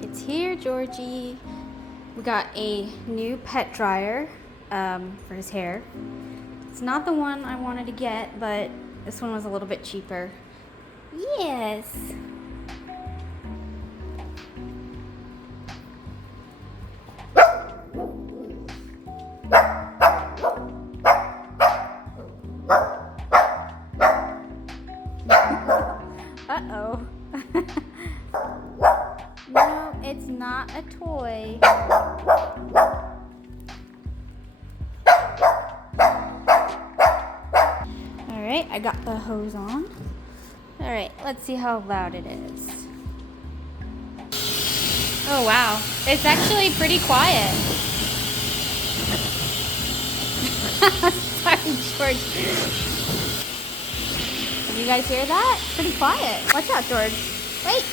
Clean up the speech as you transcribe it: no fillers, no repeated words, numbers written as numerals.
It's here, Georgie. We got a new pet dryer for his hair. It's not the one I wanted to get, but this one was a little bit cheaper. Yes. Uh-oh. No, it's not a toy. Alright, I got the hose on. Alright, let's see how loud it is. Oh wow, it's actually pretty quiet. Sorry, George. Did you guys hear that? Pretty quiet. Watch out, George. Wait.